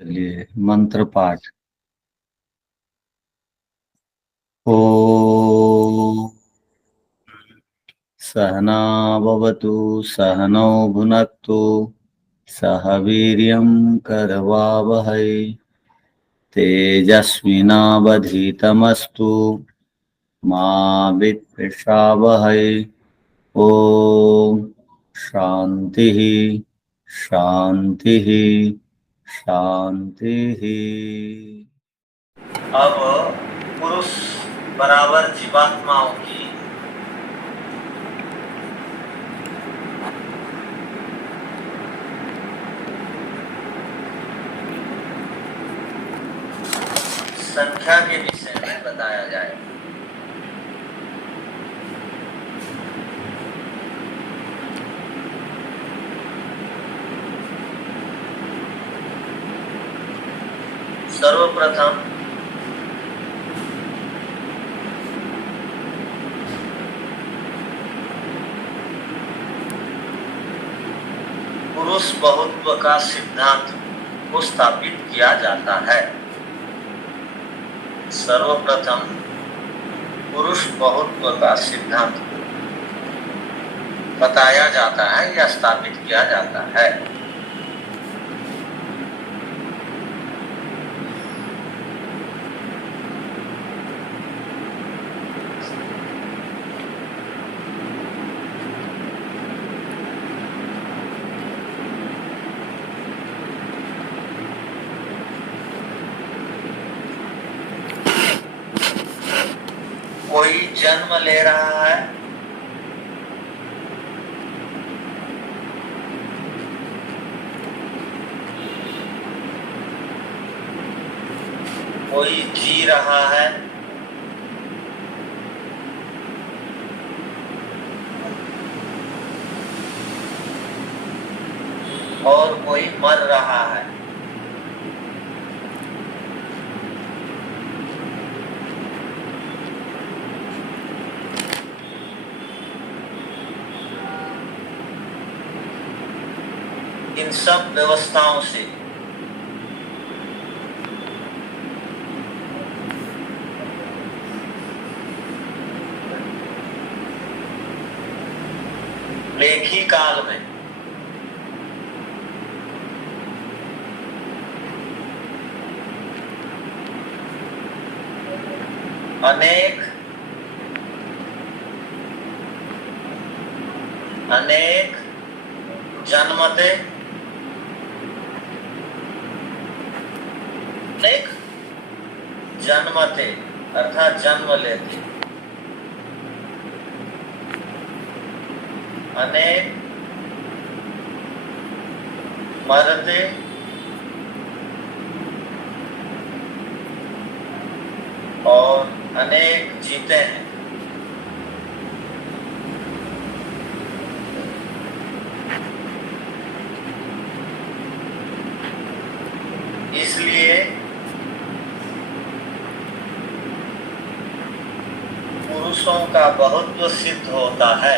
चलिए मंत्र पाठ। ओम सहना भवतु सहनौ भुनक्तु सह वीर्यं करवावहै तेजस्विनावधीतमस्तु मा विद्विषावहै। ओम शांति शांति शांति। अब पुरुष बराबर जीवात्माओं की संख्या के विषय में बताया जाए। सर्वप्रथम पुरुष बहुत्व का सिद्धांत को स्थापित किया जाता है। सर्वप्रथम पुरुष बहुत्व का सिद्धांत बताया जाता है या स्थापित किया जाता है। कोई जन्म ले रहा है, कोई जी रहा है, और कोई मर रहा है। इन सब व्यवस्थाओं से एक ही काल में अनेक जन्मते अर्थात जन्म लेते, अनेक मरते और अनेक जीते हैं। इसलिए पुरुषों का बहुत्व सिद्ध होता है।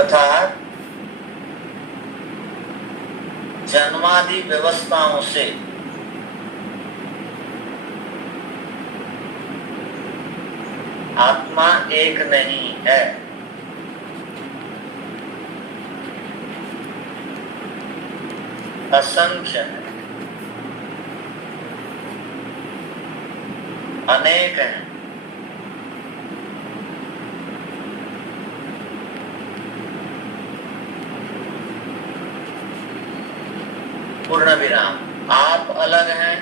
अर्थात जन्मादि व्यवस्थाओं से आत्मा एक नहीं है। असंख्य है, अनेक हैं। पूर्ण विराम। आप अलग हैं,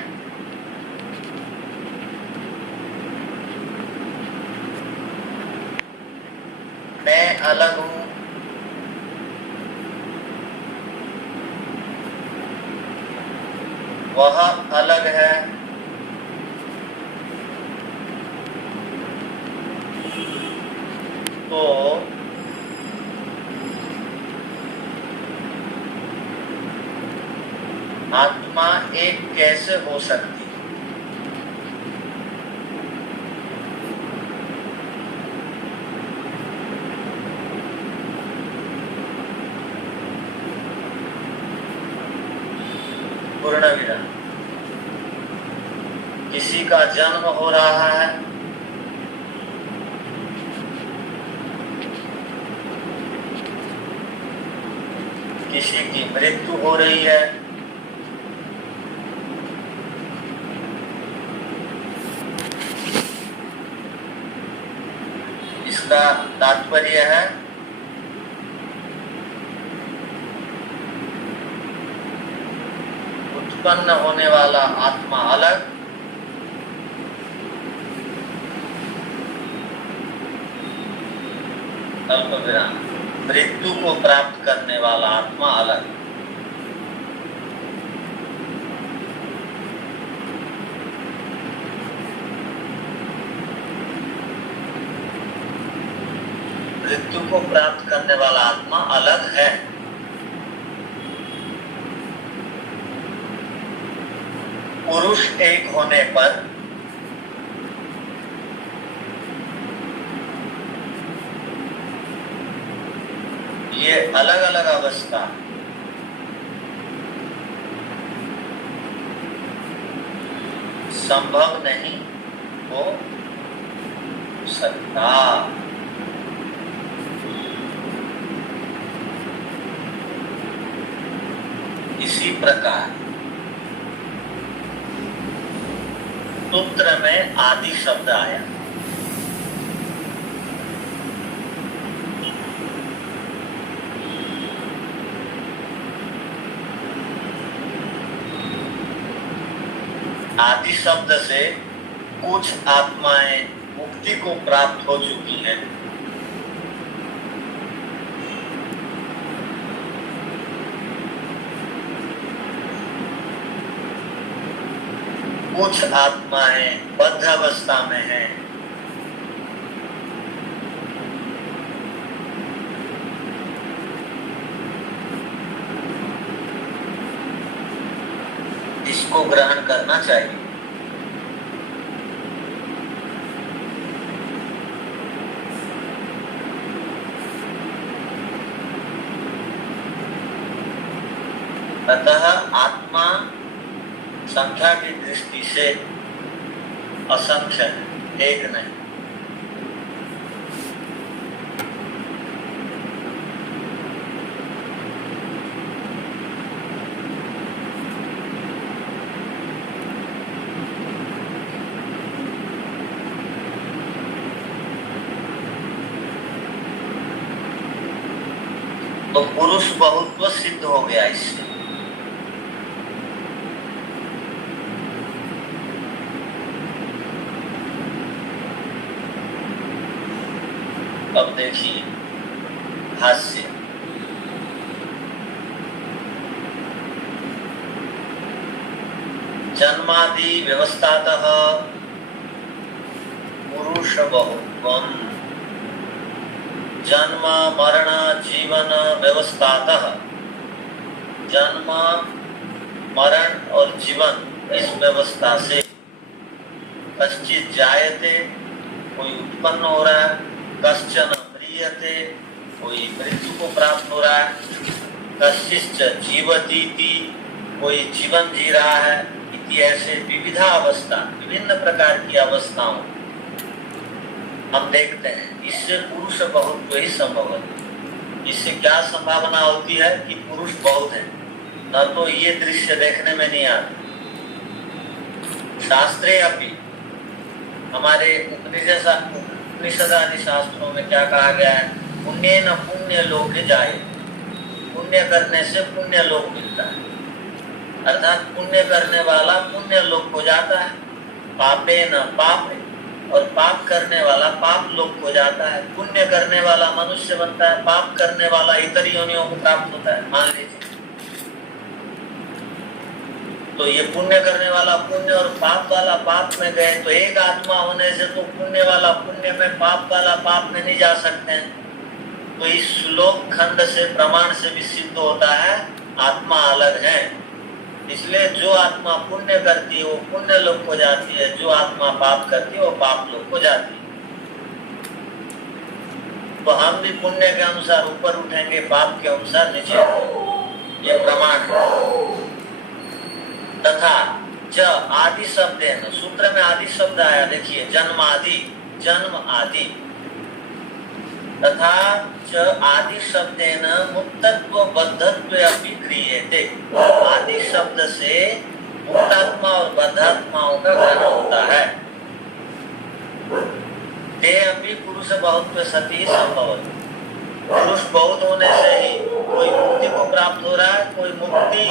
मैं अलग हूं, वह अलग है, तो आत्मा एक कैसे हो सकती? पूर्ण विराम। किसी का जन्म हो रहा है, किसी की मृत्यु हो रही है, इसका तात्पर्य है उत्पन्न होने वाला आत्मा अलग, अल्प विराम, मृत्यु को प्राप्त करने वाला आत्मा अलग। मृत्यु को प्राप्त करने वाला आत्मा अलग है। पुरुष एक होने पर ये अलग अलग अवस्था संभव नहीं हो सकता। इसी प्रकार सूत्र में आदि शब्द आया। आदि शब्द से कुछ आत्माएं मुक्ति को प्राप्त हो चुकी हैं, कुछ आत्माएं बद्ध अवस्था में हैं, इसको ग्रहण करना चाहिए। अतः आत्मा संख्या की दृष्टि से असंख्य है, एक नहीं। तो पुरुष बहुत्व सिद्ध हो गया इससे। अब देखिए हास्य। जन्मादि व्यवस्थातः पुरुष बहुत्वम्, जन्म मरण जीवन व्यवस्थातः, जन्म मरण और जीवन इस व्यवस्था से कश्चित् जायते, कोई उत्पन्न हो रहा है, कश्चन म्रियते, कोई मृत्यु को प्राप्त हो रहा है, कश्चिश्च जीवतीति, कोई जीवन जी रहा है, इति ऐसे विविधा अवस्था, विभिन्न प्रकार की अवस्थाओं हम देखते हैं। इससे पुरुष बहुत्व ही संभव है। इससे क्या संभावना होती है कि पुरुष बहुत है, न तो ये दृश्य देखने में नहीं आता। शास्त्रे अभी हमारे उपनिषद आदि शास्त्रों में क्या कहा गया है? पुण्य न पुण्य लोक जाए, पुण्य करने से पुण्य लोक मिलता है, अर्थात पुण्य करने वाला पुण्य लोक हो जाता है, पापे न पाप, और पाप करने वाला पाप लोक हो जाता है। पुण्य करने वाला मनुष्य बनता है, पाप करने वाला इतर योनियों को प्राप्त होता है, मान लीजिए। तो ये पुण्य करने वाला पुण्य और पाप वाला पाप में गए, तो एक आत्मा होने से तो पुण्य वाला पुण्य में, पाप वाला पाप में नहीं जा सकते हैं। तो इस श्लोक खंड से प्रमाण से भी सिद्ध होता है आत्मा अलग है। इसलिए जो आत्मा पुण्य करती है वो पुण्य लोक को जाती है, जो आत्मा पाप करती है वो पाप लोक को जाती है। तो हम भी पुण्य के अनुसार ऊपर उठेंगे, पाप के अनुसार नीचे, ये प्रमाण है। तथा च आदि शब्द है ना, सूत्र में आदि शब्द आया, देखिए जन्म आदि, जन्म आदि। तथा च आदि शब्द है ना मुक्तत्व बद्धत्व अपनी क्रियते। आदि शब्द से मुक्तात्मा और बद्धात्माओं का ग्रहण होता है। ते अपनी पुरुष बहुत सती संभव, पुरुष बहुत होने से ही कोई मुक्ति को प्राप्त हो रहा है, कोई मुक्ति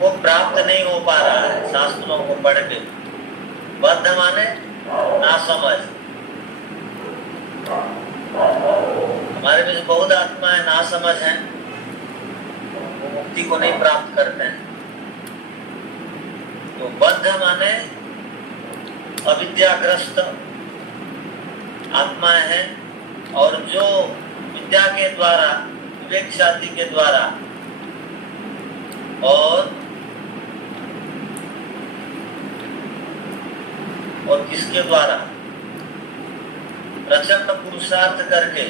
को प्राप्त नहीं हो पा रहा है। शास्त्रों को पढ़ के बद्ध माने ना समझ। हमारे बीच बहुत आत्माएं ना समझ हैं, वो मुक्ति को नहीं प्राप्त करते हैं। तो बद्ध माने अविद्याग्रस्त आत्माएं हैं, और जो विद्या के द्वारा, विवेक शादी के द्वारा और किसके द्वारा प्रचंड पुरुषार्थ करके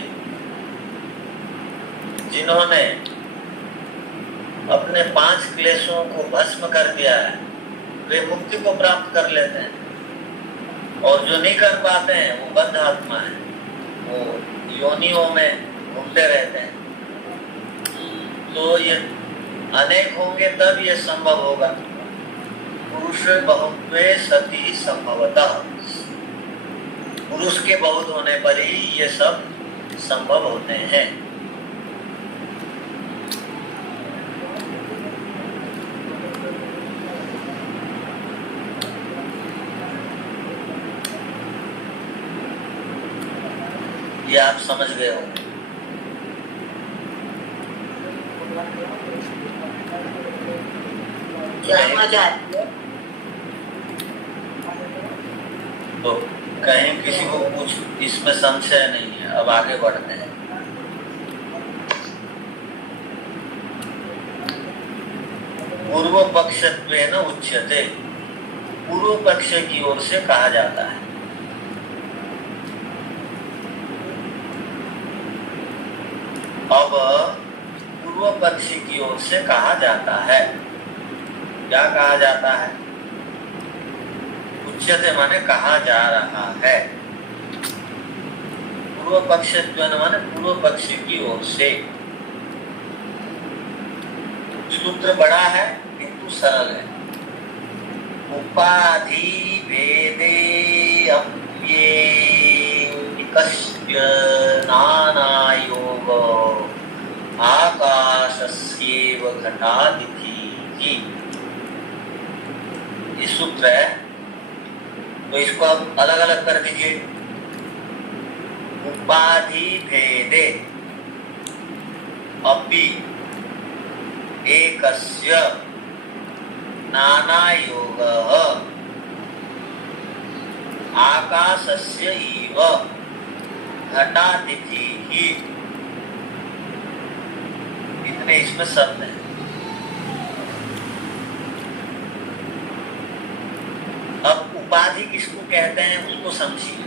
जिन्होंने अपने 5 क्लेशों को भस्म कर दिया है, वे मुक्ति को प्राप्त कर लेते हैं। और जो नहीं कर पाते हैं वो बद्ध आत्मा है, वो योनियों में घूमते रहते हैं। तो ये अनेक होंगे तब ये संभव होगा। पुरुष बहुत्वे सती संभवतः, पुरुष के बहुत होने पर ही ये सब संभव होते हैं। ये आप समझ गए हो। तो कहीं किसी को कुछ इसमें संशय नहीं है। अब आगे बढ़ते हैं। पूर्व पक्षत्वेन उच्यते, पूर्व पक्ष की ओर से कहा जाता है। अब पूर्व पक्षी की ओर से कहा जाता है, क्या कहा जाता है? उच्यते माने कहा जा रहा है। पूर्व पक्ष माने पूर्व पक्षी की ओर से। सूत्र बड़ा है किंतु सरल है। उपाधि भेदे अप्येकस्य नानायोग आकाशस्येव घटादिति। ये सूत्र है, तो इसको आप अलग अलग कर दीजिए। उपाधि भेदे अपि एकस्य नानायोगः आकाशस्य इव घटादिति। इतने इसमें शब्द हैं। अब उपाधि किसको कहते हैं उसको समझिए।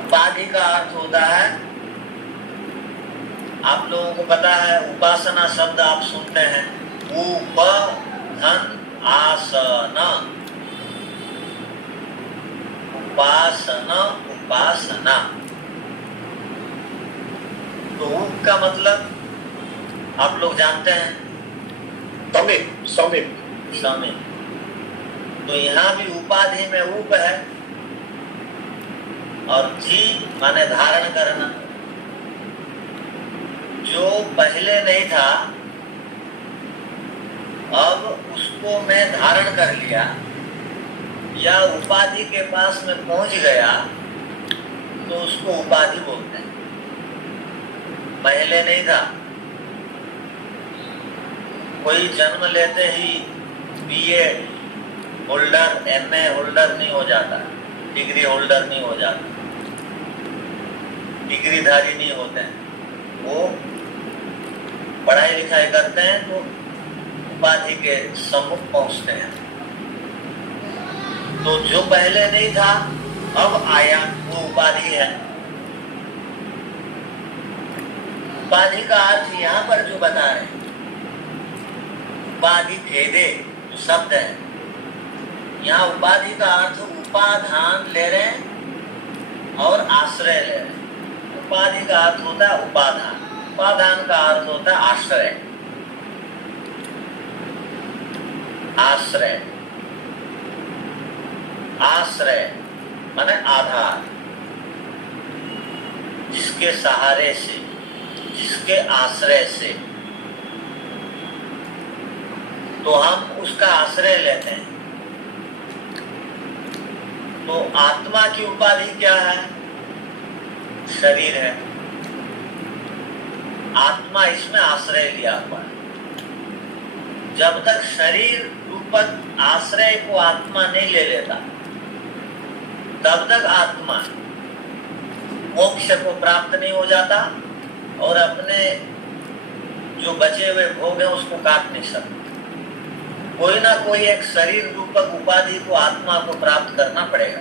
उपाधि का अर्थ होता है, आप लोगों को पता है उपासना शब्द आप सुनते हैं, उप धन आसन, उपासना उपासना। तो उप का मतलब आप लोग जानते हैं, समीप समीप समीप। तो यहाँ भी उपाधि में उप है, और धी माने धारण करना। जो पहले नहीं था अब उसको मैं धारण कर लिया, या उपाधि के पास में पहुंच गया, तो उसको उपाधि बोलते हैं। पहले नहीं था। कोई जन्म लेते ही बीए होल्डर, एमए होल्डर नहीं हो जाता, डिग्री होल्डर नहीं हो जाता, डिग्रीधारी नहीं होते हैं। वो पढ़ाई लिखाई करते हैं तो उपाधि के सम्मुख पहुंचते हैं। तो जो पहले नहीं था अब आया वो उपाधि है। उपाधि का अर्थ यहाँ पर जो बता रहे हैं, उपाधि भेदे जो शब्द है, यहाँ उपाधि का अर्थ उपाधान ले रहे हैं और आश्रय ले रहे हैं। उपाधि का अर्थ होता है उपाधान, उपाधान का अर्थ होता है आश्रय। आश्रय, आश्रय माने आधार, जिसके सहारे से, जिसके आश्रय से तो हम उसका आश्रय लेते हैं। तो आत्मा की उपाधि क्या है? शरीर है। आत्मा इसमें आश्रय लिया हुआ है। जब तक शरीर रूपक आश्रय को आत्मा नहीं ले लेता तब तक आत्मा मोक्ष को प्राप्त नहीं हो जाता और अपने जो बचे हुए भोग है उसको काट नहीं सकता। कोई ना कोई एक शरीर रूपक उपाधि को आत्मा को प्राप्त करना पड़ेगा।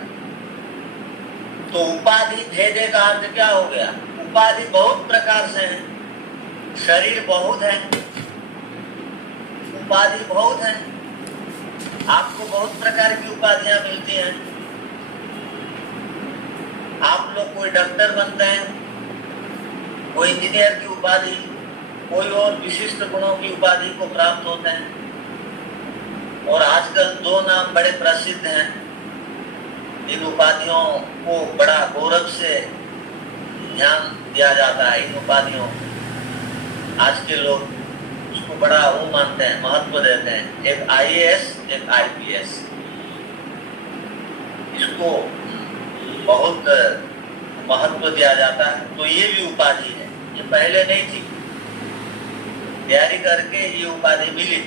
तो उपाधि भेदे का अर्थ क्या हो गया? उपाधि बहुत प्रकार से है, शरीर बहुत है, उपाधि बहुत है। आपको बहुत प्रकार की उपाधियां मिलती हैं। आप लोग कोई डॉक्टर बनते हैं, कोई इंजीनियर की उपाधि, कोई और विशिष्ट गुणों की उपाधि को प्राप्त होते हैं। और आजकल दो नाम बड़े प्रसिद्ध हैं। इन उपाधियों को बड़ा गौरव से ध्यान दिया जाता है। इन उपाधियों आज के लोग उसको बड़ा वो मानते हैं, महत्व देते हैं। एक IAS, एक IPS, इसको बहुत महत्व दिया जाता है। तो ये भी उपाधि है, ये पहले नहीं थी, तैयारी करके ये उपाधि मिली।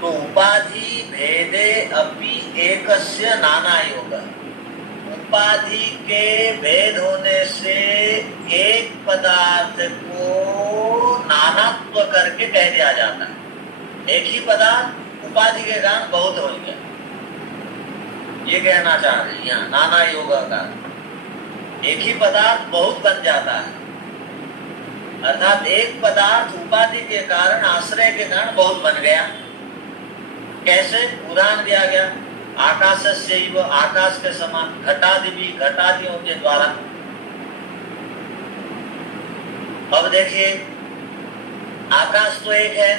तो उपाधि भेदे अपि एकस्य नाना योग, उपाधि के भेद होने से एक पदार्थ को नानात्व करके कह दिया जाता है। एक ही पदार्थ उपाधि के कारण बहुत हो गया, ये कहना चाह रहे हैं यहाँ नाना योग का। एक ही पदार्थ बहुत बन जाता है, अर्थात एक पदार्थ उपाधि के कारण, आश्रय के कारण बहुत बन गया। कैसे? उदाहरण दिया गया, आकाशस्यैव, आकाश के समान, घटादि भी, घटादियों के द्वारा। अब देखिए, आकाश तो एक है।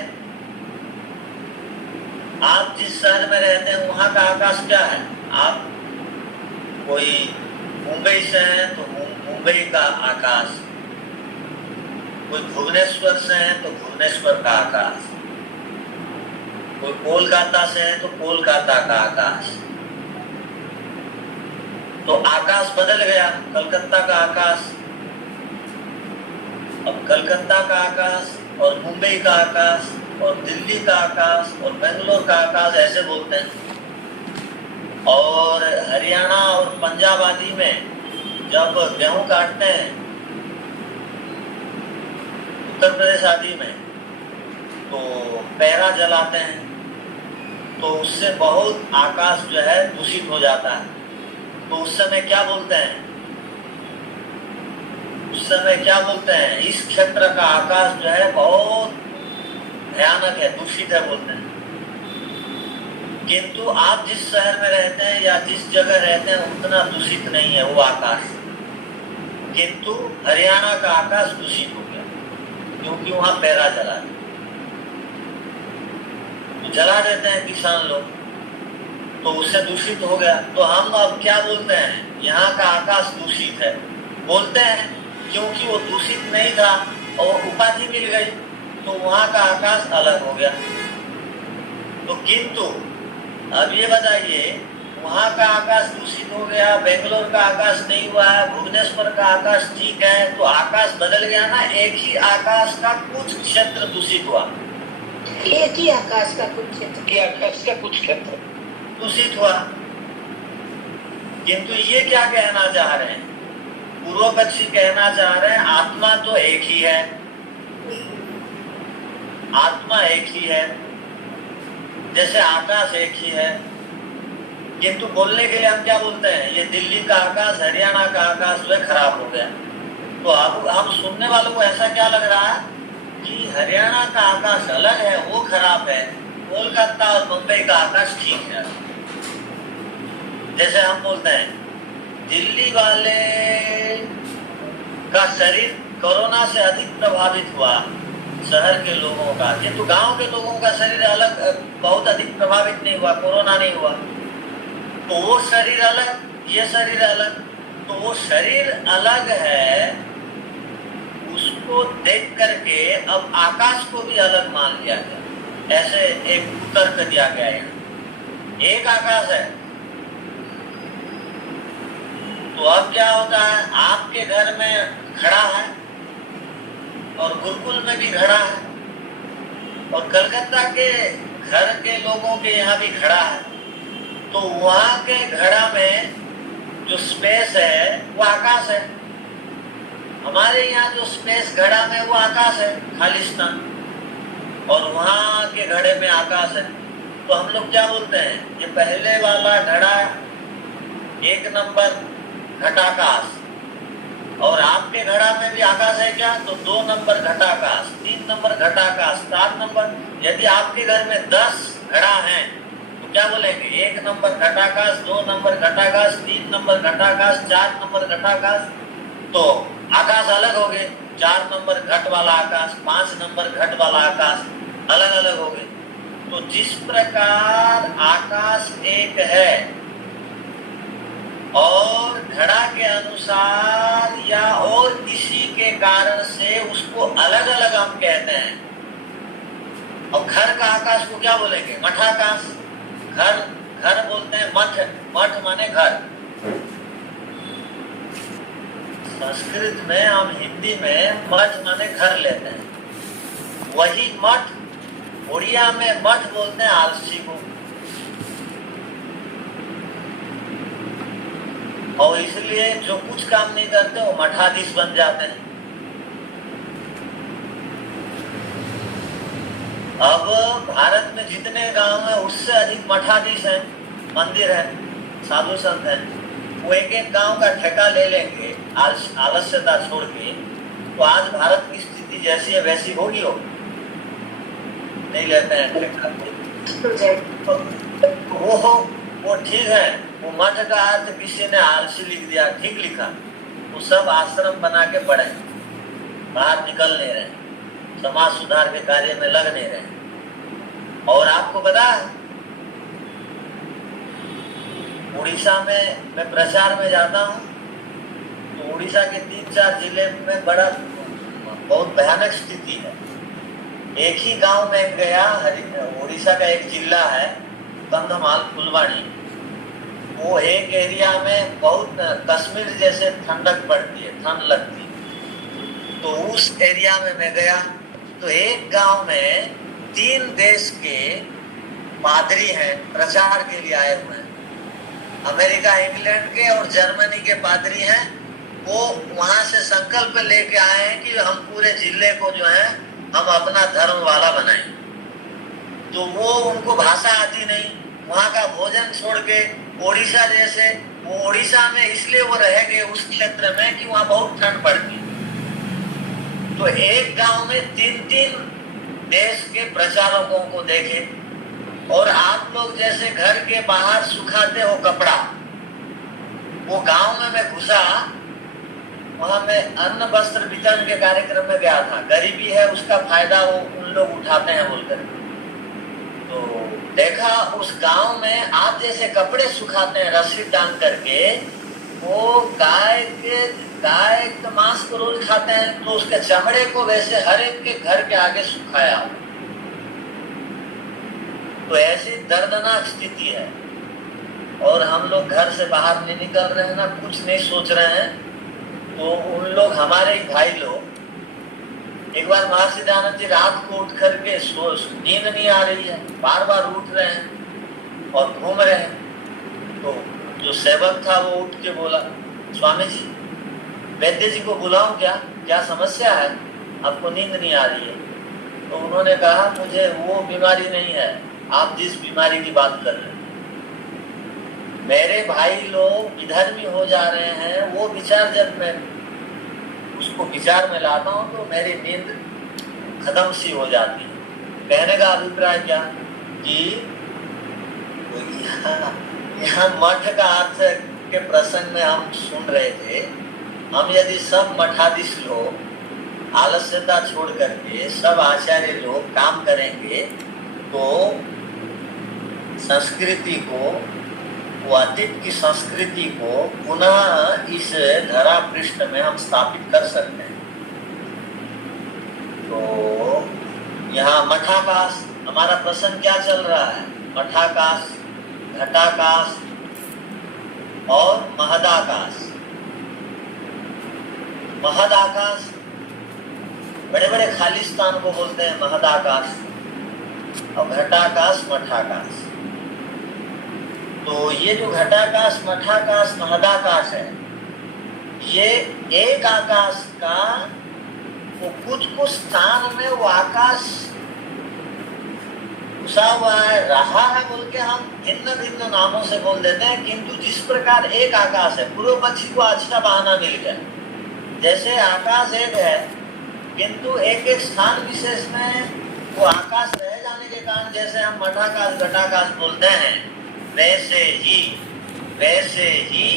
आप जिस शहर में रहते हैं वहां का आकाश क्या है? आप कोई मुंबई से हैं तो मुंबई का आकाश, कोई भुवनेश्वर से हैं तो भुवनेश्वर का आकाश, कोई कोलकाता से है तो कोलकाता का आकाश। तो आकाश बदल गया, कलकत्ता का आकाश। अब कलकत्ता का आकाश और मुंबई का आकाश और दिल्ली का आकाश और बेंगलोर का आकाश ऐसे बोलते हैं। और हरियाणा और पंजाब आदि में जब गेहूं काटते हैं, उत्तर प्रदेश आदि में, तो पैरा जलाते हैं, तो उससे बहुत आकाश जो है दूषित हो जाता है। तो उस समय क्या बोलते हैं? उस समय क्या बोलते हैं? इस क्षेत्र का आकाश जो है बहुत भयानक है, दूषित है बोलते हैं। किंतु आप जिस शहर में रहते हैं या जिस जगह रहते हैं उतना दूषित नहीं है वो आकाश। किंतु हरियाणा का आकाश दूषित हो गया क्योंकि वहां पैरा जला, जला देते हैं किसान लोग, तो उससे दूषित हो गया। तो हम अब क्या बोलते हैं? यहाँ का आकाश दूषित है बोलते हैं, क्योंकि वो दूषित नहीं था और उपाधि मिल गई, तो वहाँ का आकाश अलग हो गया। तो किंतु अब ये बताइए, वहाँ का आकाश दूषित हो गया, बेंगलोर का आकाश नहीं हुआ है, भुवनेश्वर का आकाश ठीक है, तो आकाश बदल गया ना। एक ही आकाश का कुछ क्षेत्र दूषित हुआ, एक ही आकाश का कुछ क्षेत्र, आकाश का कुछ क्षेत्र दूषित हुआ। किंतु ये क्या कहना चाह रहे हैं? पूर्व पक्षी कहना चाह रहे हैं आत्मा तो एक ही है, आत्मा एक ही है, जैसे आकाश एक ही है, किंतु बोलने के लिए हम क्या बोलते हैं, ये दिल्ली का आकाश, हरियाणा का आकाश वह खराब हो गया। तो अब हम सुनने वालों को ऐसा क्या लग रहा है कि हरियाणा का आकाश अलग है, वो खराब है, कोलकाता और मुंबई का आकाश ठीक है। जैसे हम बोलते हैं दिल्ली वाले का शरीर कोरोना से अधिक प्रभावित हुआ शहर के लोगों का, किंतु गांव के लोगों का शरीर अलग, बहुत अधिक प्रभावित नहीं हुआ, कोरोना नहीं हुआ। तो वो शरीर अलग, ये शरीर अलग। तो वो शरीर अलग है, उसको देख करके अब आकाश को भी अलग मान लिया गया। ऐसे एक तर्क दिया गया है, एक आकाश है। तो अब क्या होता है, आपके घर में घड़ा है और गुरुकुल में भी घड़ा है, और कलकत्ता के घर के लोगों के यहाँ भी घड़ा है। तो वहां के घड़ा में जो स्पेस है वो आकाश है, हमारे यहाँ जो स्पेस घड़ा में वो आकाश है, खालिस्तान, और वहां के घड़े में आकाश है। तो हम लोग क्या बोलते हैं, ये पहले वाला घड़ा 1 नंबर घटाकाश, और आपके घड़ा में भी आकाश है क्या, तो 2 नंबर घटाकाश, 3 नंबर घटाकाश, 4 नंबर। यदि आपके घर में 10 घड़ा हैं तो क्या बोलेंगे, 1 नंबर घटाकाश, 2 नंबर घटाकाश, 3 नंबर घटाकाश, 4 नंबर घटाकाश। तो आकाश अलग हो गए, 4 नंबर घट वाला आकाश, 5 नंबर घट वाला आकाश, अलग अलग हो गए। तो जिस प्रकार आकाश एक है और घड़ा के अनुसार या और किसी के कारण से उसको अलग अलग हम कहते हैं। और घर का आकाश को क्या बोलेंगे, मठाकाश। घर घर बोलते हैं मठ, मठ माने घर। संस्कृत में, हम हिंदी में मठ माने घर लेते हैं, वही मठ उड़िया में मठ बोलते हैं आलसी को। और इसलिए जो कुछ काम नहीं करते वो मठाधीश बन जाते हैं। अब भारत में जितने गांव हैं उससे अधिक मठाधीश हैं, मंदिर है, साधु संत हैं। वो एक एक गांव का ठेका ले लेंगे आलस्यता छोड़ के, तो आज भारत की स्थिति जैसी है वैसी होगी हो, नहीं लेते हैं ठेका। वो ठीक है, वो मठ का अर्थ किसी ने आलसी लिख दिया, ठीक लिखा। वो सब आश्रम बना के पड़े, बाहर निकल नहीं रहे, समाज सुधार के कार्य में लग नहीं रहे। और आपको पता है, उड़ीसा में मैं प्रचार में जाता हूँ, तो उड़ीसा के 3-4 जिले में बहुत भयानक स्थिति है। एक ही गांव में गया, उड़ीसा का एक जिला है कंधमाल, फुलवाणी। वो एक एरिया में बहुत कश्मीर जैसे ठंडक पड़ती है, ठंड लगती है। तो उस एरिया में मैं गया, तो एक गांव में 3 देश के पादरी हैं, प्रचार के लिए आए हुए हैं। अमेरिका, इंग्लैंड के और जर्मनी के पादरी हैं। वो वहां से संकल्प लेके आए हैं कि हम पूरे जिले को जो है हम अपना धर्म वाला बनाएं। तो वो, उनको भाषा आती नहीं, वहां का भोजन छोड़ के ओडिशा जैसे, वो ओडिशा में इसलिए वो रह गए उस क्षेत्र में कि वहां बहुत ठंड पड़ती। तो एक गांव में 3-3 देश के प्रचारकों को देखे। और आप लोग जैसे घर के बाहर सुखाते हो कपड़ा, वो गांव में मैं घुसा, वहां मैं अन्न वस्त्र वितरण के कार्यक्रम में गया था। गरीबी है, उसका फायदा वो उन लोग उठाते हैं बोलकर। तो देखा उस गांव में आप जैसे कपड़े सुखाते हैं रस्सी टांग करके, वो गाय का मांस को रोज खाते हैं, तो उसके चमड़े को वैसे हर एक के घर के आगे सुखाया। तो ऐसी दर्दनाक स्थिति है। और हम लोग घर से बाहर नहीं निकल रहे हैं ना, कुछ नहीं सोच रहे हैं। तो उन लोग, हमारे ही भाई लोग, एक बार महर्षि दयानंद जी रात को उठ करके नींद नहीं आ रही है, बार बार उठ रहे हैं और घूम रहे हैं। तो जो सेवक था वो उठ के बोला, स्वामी जी वैद्य जी को बुलाऊं क्या, क्या समस्या है, आपको नींद नहीं आ रही है। तो उन्होंने कहा मुझे वो बीमारी नहीं है, आप जिस बीमारी की बात कर रहे हैं। मेरे भाई लोग विधर्मी हो जा रहे हैं, वो विचार जब मैं उसको विचार में लाता हूँ तो मेरी नींद खत्म सी हो जाती है। कहने का अभिप्राय क्या कि यहाँ मठ का अर्थ के प्रसंग में हम सुन रहे थे, हम यदि सब मठाधीश लोग आलस्यता छोड़ करके सब आचार्य लोग काम करेंगे तो संस्कृति को, वो अतीत की संस्कृति को पुनः इस धरा पृष्ठ में हम स्थापित कर सकते हैं। तो यहाँ मठाकाश हमारा प्रसंग क्या चल रहा है? मठाकाश, घटाकाश और महदाकाश। महदाकाश बड़े बड़े खाली स्थान को बोलते हैं महदाकाश, और घटाकाश मठाकाश। तो ये जो घटाकाश, मठाकाश, महदाकाश है, ये एक आकाश का वो कुछ स्थान में वो आकाश घुसा हुआ है, रहा है बोल के हम भिन्न भिन्न नामों से बोल देते हैं। किंतु जिस प्रकार एक आकाश है, पूर्व पक्षी को अच्छा बहाना मिल गया, जैसे आकाश एक है किंतु एक एक स्थान विशेष में वो आकाश रह जाने के कारण जैसे हम मठाकाश घटाकाश बोलते हैं, वैसे ही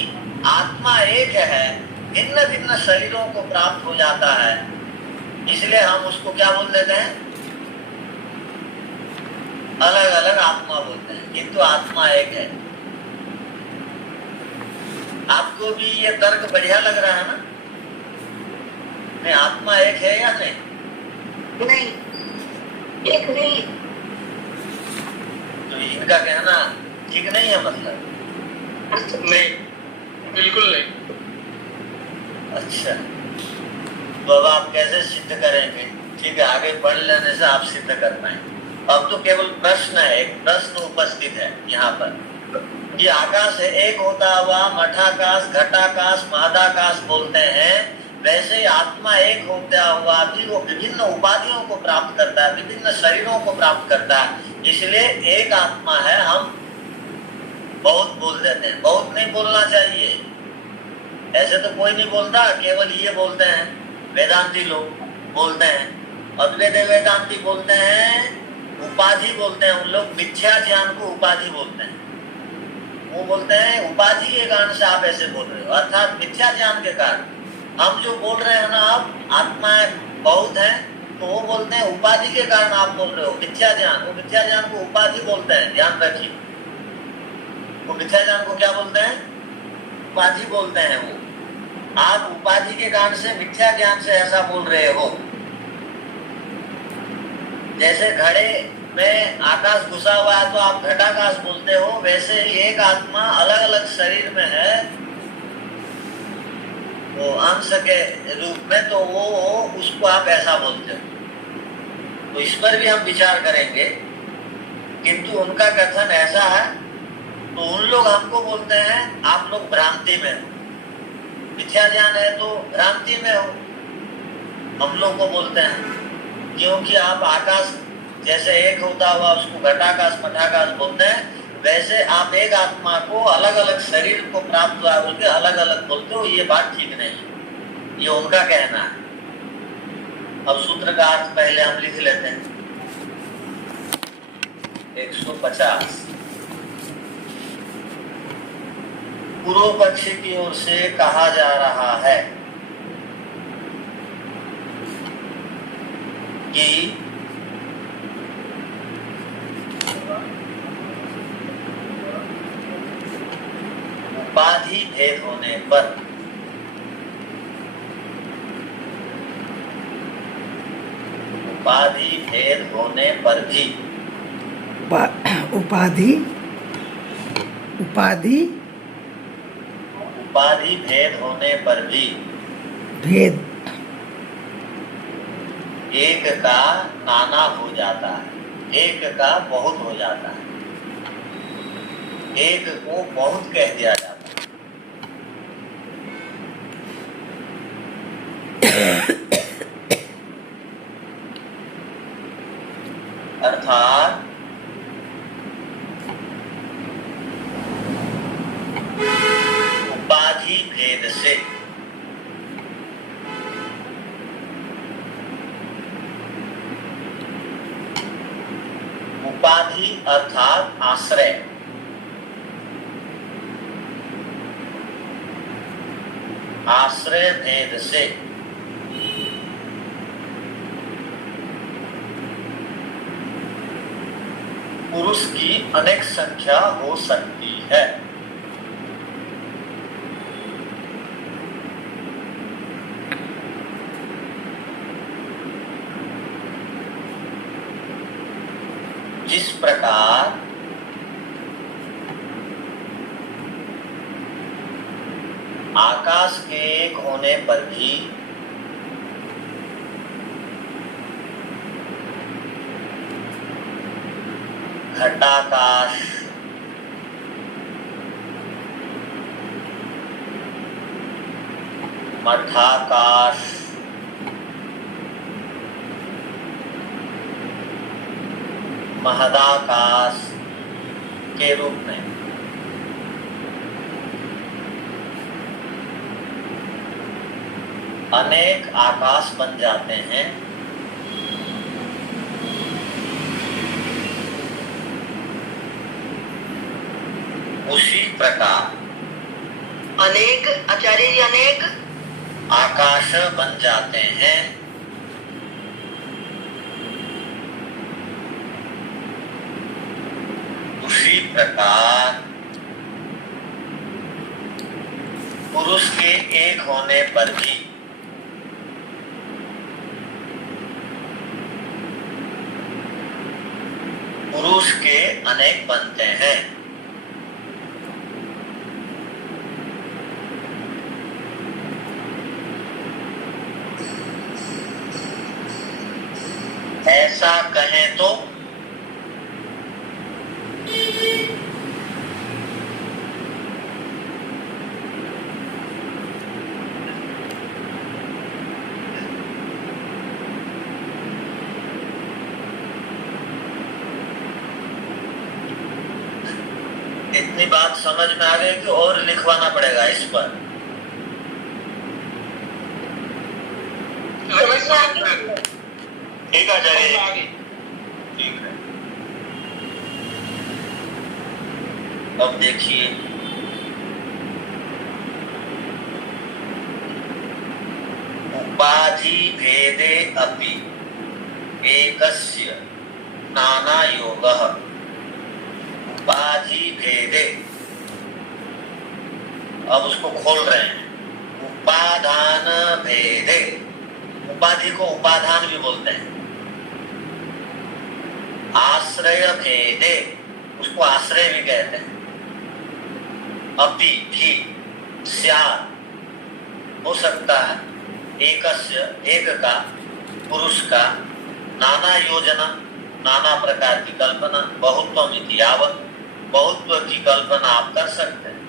आत्मा एक है, भिन्न भिन्न शरीरों को प्राप्त हो जाता है, इसलिए हम उसको क्या बोल देते हैं? अलग अलग आत्मा बोलते हैं, किंतु आत्मा एक है। आपको भी ये तर्क बढ़िया लग रहा है ना? नहीं, आत्मा एक है या नहीं? नहीं, एक नहीं। तो इनका कहना ठीक नहीं है, मतलब नहीं, बिल्कुल नहीं। अच्छा, तो अब आप कैसे सिद्ध करेंगे? ठीक है, आगे पढ़ लेने से आप सिद्ध कर पाए। अब तो केवल प्रश्न है, एक प्रश्न उपस्थित है यहाँ पर कि आकाश एक होता हुआ मठाकाश, घटाकाश, महदाकाश बोलते हैं, वैसे ही आत्मा एक होता हुआ भी वो विभिन्न उपाधियों को प्राप्त करता है, विभिन्न शरीरों को प्राप्त करता है, इसलिए एक आत्मा है। हम बहुत बोल देते हैं, बहुत नहीं बोलना चाहिए, ऐसे तो कोई नहीं बोलता, केवल ये बोलते हैं वेदांती लोग बोलते हैं, अद्वैत वेदांती बोलते हैं, उपाधि बोलते हैं, उन लोग मिथ्या ज्ञान को उपाधि बोलते हैं। वो बोलते हैं उपाधि के कारण से आप ऐसे बोल रहे हो, अर्थात मिथ्या ज्ञान के कारण। हम जो बोल रहे हैं ना, आप आत्माएं बहुत है, तो वो बोलते हैं उपाधि के कारण आप बोल रहे हो, मिथ्या ज्ञान। वो मिथ्या ज्ञान को उपाधि बोलते हैं, ध्यान रखिए। वो मिथ्या ज्ञान को क्या बोलते हैं? उपाधि बोलते हैं। वो आप उपाधि के कारण से, मिथ्या ज्ञान से ऐसा बोल रहे हो। जैसे घड़े में आकाश घुसा हुआ है तो आप घटाकाश बोलते हो, वैसे ही एक आत्मा अलग अलग शरीर में है वो अंश के रूप में, तो वो उसको आप ऐसा बोलते हो। तो इस पर भी हम विचार करेंगे, किंतु उनका कथन ऐसा है, तो उन लोग हमको बोलते हैं आप लोग भ्रांति में हो, मिथ्या ज्ञान है तो भ्रांति में हो, हम लोग को बोलते हैं, क्योंकि आप आकाश जैसे एक होता हुआ उसको घटाकाश मठाकाश बोलते हैं, वैसे आप एक आत्मा को अलग अलग शरीर को प्राप्त हुआ बोल के अलग अलग बोलते हो। ये बात ठीक नहीं है, ये उनका कहना है। अब सूत्र का अर्थ पहले हम लिख लेते हैं। 150 पूर्व पक्षी की ओर से कहा जा रहा है कि उपाधि भेद होने पर भी उपाधि भेद होने पर भी भेद एक का नाना हो जाता है, एक का बहुत हो जाता है, एक को बहुत कह दिया जाता है। अर्थात उपाधि भेद से। उपाधि अर्थात आश्रय, आश्रय भेद से पुरुष की अनेक संख्या हो सकती है। जिस प्रकार आकाश के एक होने पर भी घटाकाश, मठाकाश, महदाकाश के रूप में अनेक आकाश बन जाते हैं, उसी प्रकार अनेक आचार्य जी, अनेक आकाश बन जाते हैं। उसी प्रकार पुरुष के एक होने पर भी पुरुष के अनेक बनते हैं। ऐसा कहें तो इतनी बात समझ में आ गई कि और लिखवाना पड़ेगा इस पर। समझ में आ गई? ठीक है आचार्य, ठीक है। अब देखिए, उपाधि भेदे अपि एकस्य नाना योगः। उपाधि भेदे, अब उसको खोल रहे हैं। उपादान भेदे, उपाधि को उपादान भी बोलते हैं। आश्रय भेदे, उसको आश्रय भी कहते हैं। अपि भी, स्यात्, हो सकता है, एकस्य, एक का, पुरुष का, नाना योजना, नाना प्रकार की कल्पना, बहुत्वम इति यावत्, बहुत्व की कल्पना आप कर सकते हैं।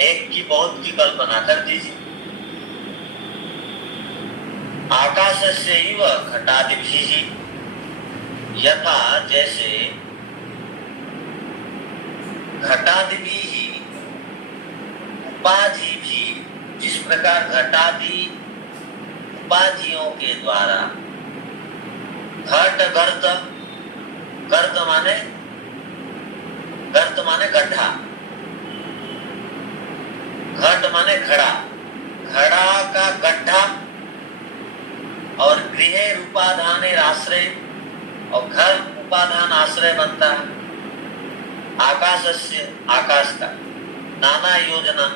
एक की बहुत की कल्पना कर दीजिए। आकाशस्यैव घटादिभिः, यथा जैसे घटादिभिः उपाधि भी, जिस प्रकार घटादि उपाधियों के द्वारा घट गर्त, गर्त माने गड्ढा, घट माने घड़ा, घड़ा का गड्ढा, और गृह रूपाधान आश्रय, और घर उपाधान आश्रय बनता है। आकाशस्य, आकाश का, नाना योजना,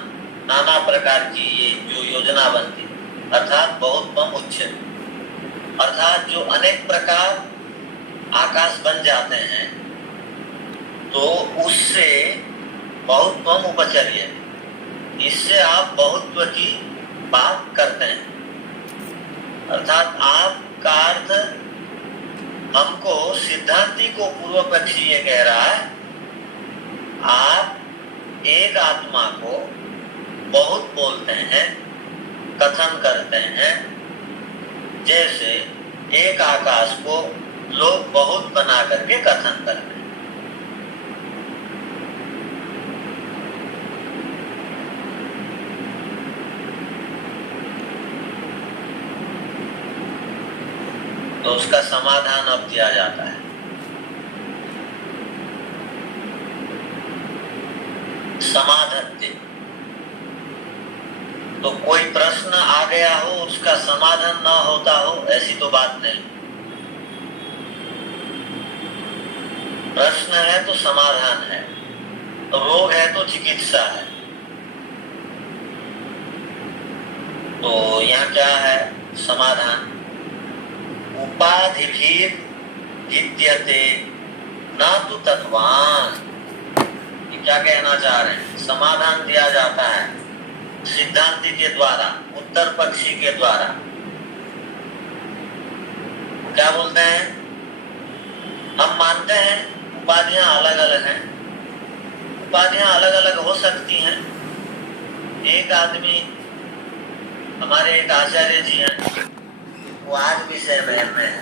नाना प्रकार की ये जो योजना बनती, अर्थात बहुत्वम उच्चते, अर्थात जो अनेक प्रकार आकाश बन जाते हैं, तो उससे बहुत्वम उपचर्य, इससे आप बहुत्व की बात करते हैं। अर्थात आपका अर्थ, हमको सिद्धांती को पूर्व पक्षी ये कह रहा है, आप एक आत्मा को बहुत बोलते हैं, कथन करते हैं। जैसे एक आकाश को लोग बहुत बना करके कथन करते हैं। तो उसका समाधान अब दिया जाता है। समाधत्ते, तो कोई प्रश्न आ गया हो उसका समाधान ना होता हो ऐसी तो बात नहीं। प्रश्न है तो समाधान है, रोग है तो चिकित्सा है। तो यहाँ क्या है समाधान? उपाधिभिः विद्यते न तु तत्वान्। ये क्या कहना चाह रहे हैं? समाधान दिया जाता है सिद्धांति के द्वारा, उत्तर पक्षी के द्वारा। क्या बोलते हैं? हम मानते हैं उपाधियां अलग अलग हैं, उपाधियां अलग अलग हो सकती हैं। एक आदमी, हमारे एक आचार्य जी हैं, वो आज भी सेम में है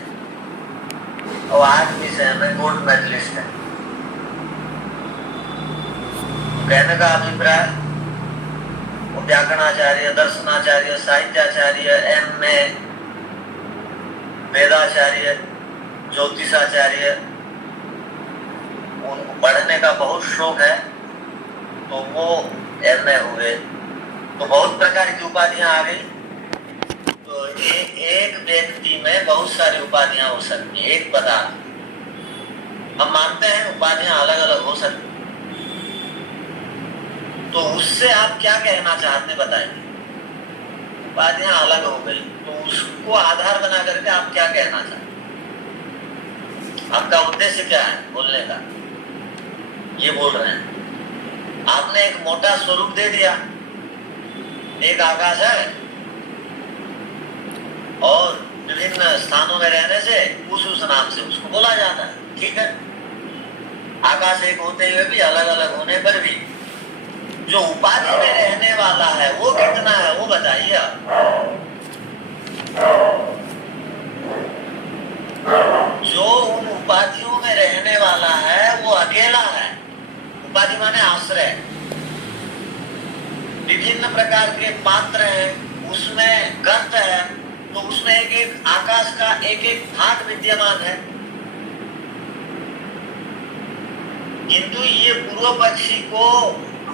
और आज भी सेम में गोल्ड मेडलिस्ट है। कहने का अभिप्राय, वो व्याकरणाचार्य, दर्शनाचार्य, साहित्याचार्य, एम.ए, वेदाचार्य, ज्योतिषाचार्य, उनको पढ़ने का बहुत शौक है तो वो एम.ए हुए। तो बहुत प्रकार की उपाधियां आ गई। तो एक व्यक्ति में बहुत सारी उपाधियां हो सकती है। एक पदार्थ, हम मानते हैं उपाधियां अलग अलग हो सकती, तो उससे आप क्या कहना चाहते बताइए? उपाधियां अलग हो गई तो उसको आधार बना करके आप क्या कहना चाहते? आपका उद्देश्य क्या है बोलने का? ये बोल रहे हैं आपने एक मोटा स्वरूप दे दिया, एक आकाश है और विभिन्न स्थानों में रहने से उस नाम से उसको बोला जाता है। ठीक है, आकाश एक होते हुए भी, अलग अलग होने पर भी जो उपाधि में रहने वाला है वो कितना है वो बताइए आप। जो उन उपाधियों में रहने वाला है वो अकेला है। उपाधि माने आश्रय। विभिन्न प्रकार के पात्र हैं, उसमें गर्त है, तो उसमें एक एक आकाश का एक एक भाग विद्यमान है। किंतु ये पूर्व पक्षी को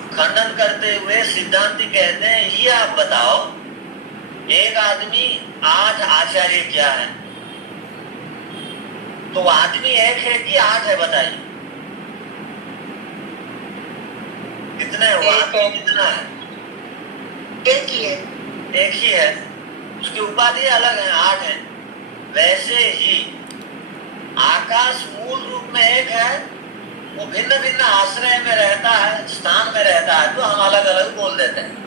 खंडन करते हुए सिद्धांति कहते हैं, ये आप बताओ एक आदमी 8 आचार्य क्या है? तो आदमी एक है कि 8 है बताइए? कितने हुआ? कितना है? एक ही है। एक ही है, उसकी उपाधि अलग है, 8 है। वैसे ही आकाश मूल रूप में एक है, वो भिन्न भिन्न आश्रय में रहता है, स्थान में रहता है, तो हम अलग अलग बोल देते हैं।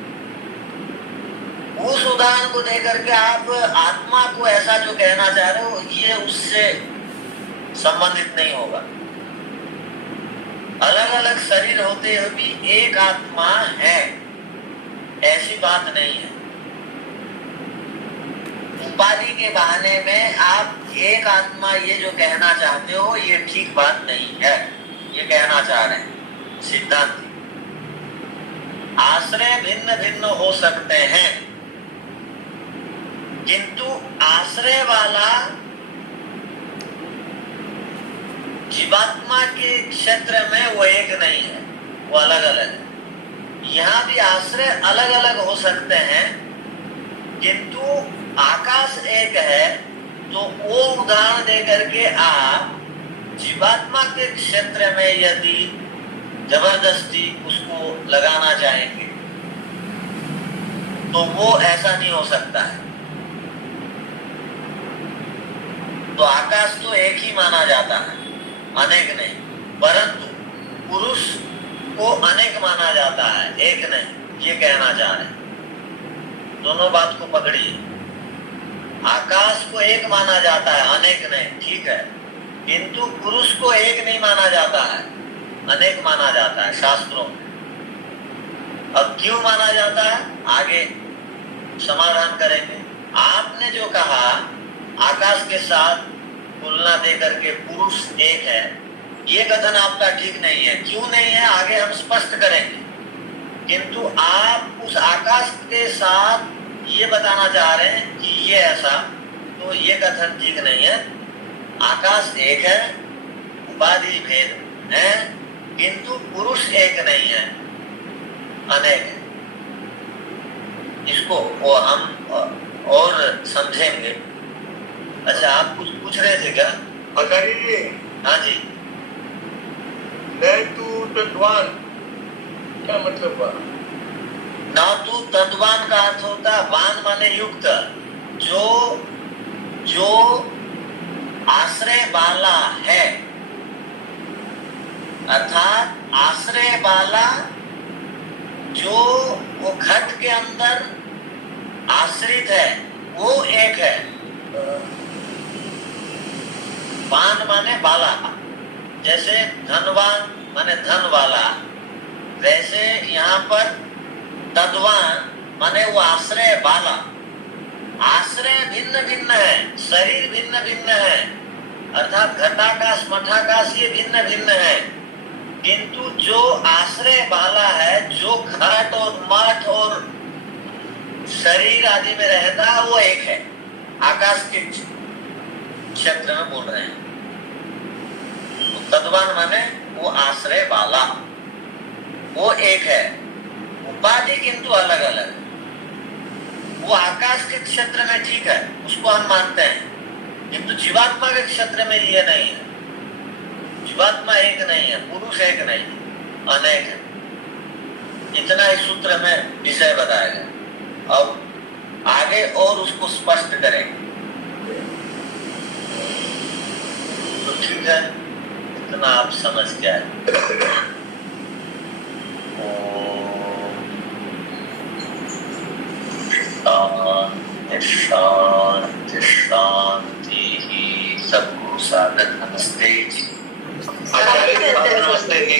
उस उदाहरण को देकर के आप आत्मा को ऐसा जो कहना चाह रहे हो, ये उससे संबंधित नहीं होगा। अलग अलग शरीर होते हुए भी एक आत्मा है, ऐसी बात नहीं है। उपाधि के बहाने में आप एक आत्मा ये जो कहना चाहते हो ये ठीक बात नहीं है, ये कहना चाह रहे हैं सिद्धांत। आश्रय भिन्न भिन्न हो सकते हैं, किंतु आश्रय वाला जीवात्मा के क्षेत्र में वो एक नहीं है, वो अलग अलग है। यहाँ भी आश्रय अलग अलग हो सकते हैं, किंतु आकाश एक है। तो वो उदाहरण देकर के आप जीवात्मा के क्षेत्र में यदि जबरदस्ती उसको लगाना चाहेंगे तो वो ऐसा नहीं हो सकता है। तो आकाश तो एक ही माना जाता है, अनेक नहीं। परंतु पुरुष को अनेक माना जाता है, एक नहीं, ये कहना चाह रहे हैं। दोनों बात को पकड़िए। आकाश को एक माना जाता है, अनेक नहीं, ठीक है, किंतु पुरुष को एक नहीं माना जाता है, अनेक माना जाता है शास्त्रों में। अब क्यों माना जाता है आगे समाधान करेंगे। आपने जो कहा आकाश के साथ तुलना दे करके पुरुष एक है, ये कथन आपका ठीक नहीं है। क्यों नहीं है आगे हम स्पष्ट करेंगे, किंतु आप उस आकाश के साथ ये बताना चाह रहे हैं कि ये ऐसा, तो ये कथन ठीक नहीं है। आकाश एक है, उपाधि भेद है, किंतु पुरुष एक नहीं है, अनेक है। इसको वो हम और समझेंगे। अच्छा, आप कुछ पूछ रहे थे क्या? आचार्य जी, हाँ जी। न तू तद्वान क्या मतलब हुआ? ना तू तद्वान का अर्थ होता है वान माने युक्त, जो आश्रय वाला है, अर्थात आश्रय वाला जो वो घट के अंदर आश्रित है वो एक है। वान माने वाला, जैसे धनवान माने धन वाला, वैसे यहाँ पर तद्वान माने वो आश्रय वाला। आश्रय भिन्न भिन्न है, शरीर भिन्न भिन्न है, अर्थात घटाकाश मठाकाश ये भिन्न भिन्न है, किंतु जो आश्रय वाला है, जो घट और मठ और शरीर आदि में रहता है वो एक है। आकाश के क्षेत्र में बोल रहे हैं। तो तद्वान माने वो आश्रय वाला, वो एक है। उपाधि किंतु अलग अलग। वो आकाश के क्षेत्र में ठीक है, उसको हम मानते हैं, किंतु जीवात्मा के क्षेत्र में ये नहीं है। जीवात्मा एक नहीं है, पुरुष एक नहीं है, अनेक है। इतना ही सूत्र में विषय बताया गया। अब आगे और उसको स्पष्ट करेंगे। तो ठीक है, इतना आप समझ गए। शांति शांति ही सबको सादर नमस्ते जी। आचार्य जी, नमस्ते जी।